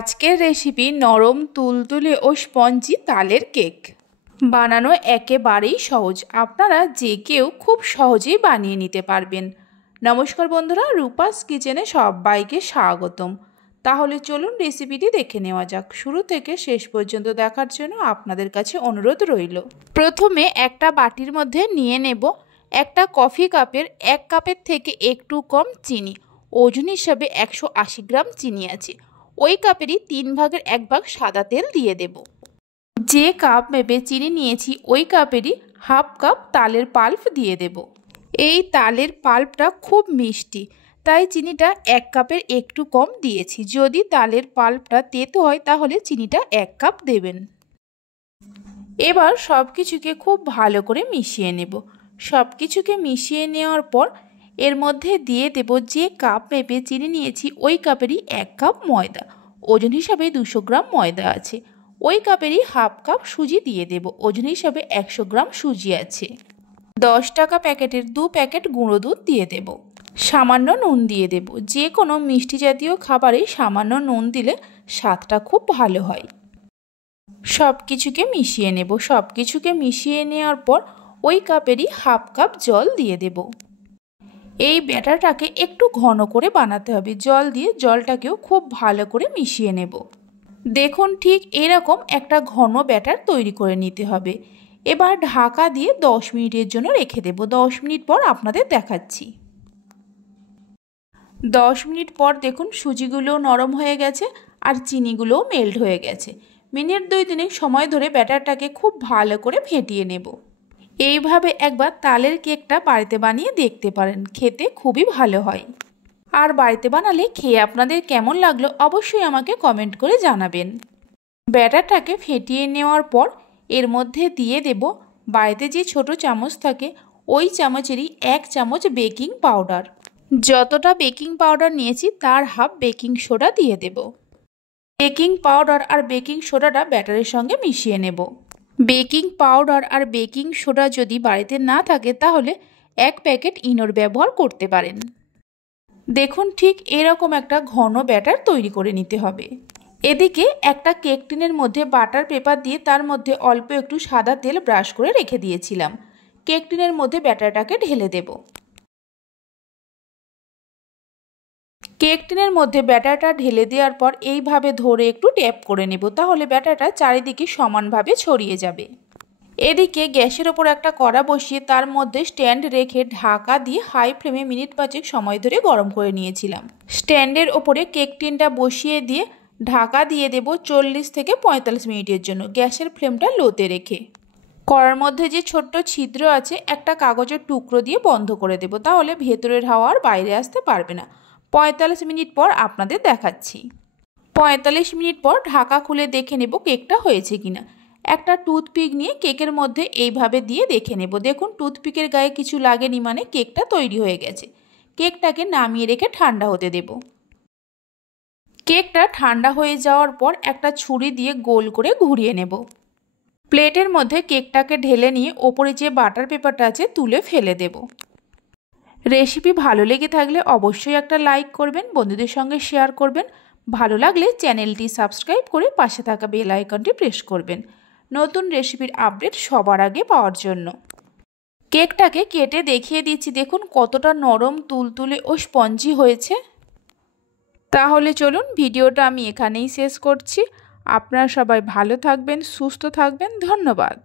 আজকের রেসিপি নরম তুলতুলে ও স্পঞ্জি তালের কেক। বানানো একেবারেই সহজ, আপনারা যে কেউ খুব সহজেই বানিয়ে নিতে পারবেন। নমস্কার বন্ধুরা, রূপাস কিচেনে সবাইকে স্বাগতম। তাহলে চলুন রেসিপিটি দেখে নেওয়া যাক। শুরু থেকে শেষ পর্যন্ত দেখার জন্য আপনাদের কাছে অনুরোধ রইল। প্রথমে একটা বাটির মধ্যে নিয়ে নেব একটা কফি কাপের 1 কাপের থেকে একটু কম চিনি। ওজন হিসাবে 180 গ্রাম চিনি আছে। ওই কাপেরই 3 ভাগের 1 ভাগ সাদা তেল দিয়ে দেব। যে কাপ মেপে চিনি নিয়েছি ওই কাপেরই হাফ কাপ তালের পাল্প দিয়ে দেব। এই তালের পাল্পটা খুব মিষ্টি, তাই চিনিটা 1 কাপের একটু কম দিয়েছি। যদি তালের পাল্পটা তেতো হয় তাহলে চিনিটা 1 কাপ দেবেন। এবার সব কিছুকে খুব ভালো করে মিশিয়ে নেব। সব কিছুকে মিশিয়ে নেওয়ার পর এর মধ্যে দিয়ে দেব যে কাপ মেপে চিনি নিয়েছি ওই কাপেরই 1 কাপ ময়দা। ওজন হিসাবে 200 গ্রাম ময়দা আছে। ওই কাপেরই হাফ কাপ সুজি দিয়ে দেব। ওজন হিসাবে 100 গ্রাম সুজি আছে। 10 টাকা প্যাকেটের 2 প্যাকেট গুঁড়ো দুধ দিয়ে দেব। সামান্য নুন দিয়ে দেব। যে কোনো মিষ্টি জাতীয় খাবারে সামান্য নুন দিলে স্বাদটা খুব ভালো হয়। সব কিছুকে মিশিয়ে নেব। সব কিছুকে মিশিয়ে নেওয়ার পর ওই কাপেরই হাফ কাপ জল দিয়ে দেব। এই ব্যাটারটাকে একটু ঘন করে বানাতে হবে। জল দিয়ে জলটাকেও খুব ভালো করে মিশিয়ে নেব। দেখুন ঠিক এরকম একটা ঘন ব্যাটার তৈরি করে নিতে হবে। এবার ঢাকা দিয়ে 10 মিনিটের জন্য রেখে দেব। 10 মিনিট পর আপনাদের দেখাচ্ছি। 10 মিনিট পর দেখুন সুজিগুলোও নরম হয়ে গেছে আর চিনিগুলোও মেল্ট হয়ে গেছে। মিনিট 2-3 সময় ধরে ব্যাটারটাকে খুব ভালো করে ফেটিয়ে নেব। এইভাবে একবার তালের কেকটা বাড়িতে বানিয়ে দেখতে পারেন, খেতে খুবই ভালো হয়। আর বাড়িতে বানালে খেয়ে আপনাদের কেমন লাগলো অবশ্যই আমাকে কমেন্ট করে জানাবেন। ব্যাটারটাকে ফেটিয়ে নেওয়ার পর এর মধ্যে দিয়ে দেব বাড়িতে যে ছোট চামচ থাকে ওই চামচেরই 1 চামচ বেকিং পাউডার। যতটা বেকিং পাউডার নিয়েছি তার হাফ বেকিং সোডা দিয়ে দেব। বেকিং পাউডার আর বেকিং সোডাটা ব্যাটারের সঙ্গে মিশিয়ে নেব। বেকিং পাউডার আর বেকিং সোডা যদি বাড়িতে না থাকে তাহলে 1 প্যাকেট ইনোর ব্যবহার করতে পারেন। দেখুন ঠিক এরকম একটা ঘন ব্যাটার তৈরি করে নিতে হবে। এদিকে একটা কেক টিনের মধ্যে বাটার পেপার দিয়ে তার মধ্যে অল্প একটু সাদা তেল ব্রাশ করে রেখে দিয়েছিলাম। কেক টিনের মধ্যে ব্যাটারটাকে ঢেলে দেব। কেক টিনের মধ্যে ব্যাটারটা ঢেলে দেওয়ার পর এইভাবে ধরে একটু ট্যাপ করে নেব, তাহলে ব্যাটারটা চারিদিকে সমানভাবে ছড়িয়ে যাবে। এদিকে গ্যাসের ওপর একটা কড়া বসিয়ে তার মধ্যে স্ট্যান্ড রেখে ঢাকা দিয়ে হাই ফ্লেমে মিনিট 5 সময় ধরে গরম করে নিয়েছিলাম। স্ট্যান্ডের ওপরে কেক টিনটা বসিয়ে দিয়ে ঢাকা দিয়ে দেব 40 থেকে 45 মিনিটের জন্য, গ্যাসের ফ্লেমটা লোতে রেখে। কড়ার মধ্যে যে ছোট্ট ছিদ্র আছে একটা কাগজের টুকরো দিয়ে বন্ধ করে দেব, তাহলে ভেতরের হাওয়া আর বাইরে আসতে পারবে না। 45 মিনিট পর আপনাদের দেখাচ্ছি। 45 মিনিট পর ঢাকা খুলে দেখে নেব কেকটা হয়েছে কিনা। একটা টুথপিক নিয়ে কেকের মধ্যে এইভাবে দিয়ে দেখে নেব। দেখুন টুথপিকের গায়ে কিছু লাগেনি, মানে কেকটা তৈরি হয়ে গেছে। কেকটাকে নামিয়ে রেখে ঠান্ডা হতে দেব। কেকটা ঠান্ডা হয়ে যাওয়ার পর একটা ছুরি দিয়ে গোল করে ঘুরিয়ে নেব। প্লেটের মধ্যে কেকটাকে ঢেলে নিয়ে ওপরে যে বাটার পেপারটা আছে তুলে ফেলে দেব। রেসিপি ভালো লেগে থাকলে অবশ্যই একটা লাইক করবেন, বন্ধুদের সঙ্গে শেয়ার করবেন। ভালো লাগলে চ্যানেলটি সাবস্ক্রাইব করে পাশে থাকা বেল আইকনটি প্রেস করবেন নতুন রেসিপির আপডেট সবার আগে পাওয়ার জন্য। কেকটাকে কেটে দেখিয়ে দিচ্ছি, দেখুন কতটা নরম তুলতুলে ও স্পঞ্জি হয়েছে। তাহলে চলুন ভিডিওটা আমি এখানেই শেষ করছি। আপনারা সবাই ভালো থাকবেন, সুস্থ থাকবেন। ধন্যবাদ।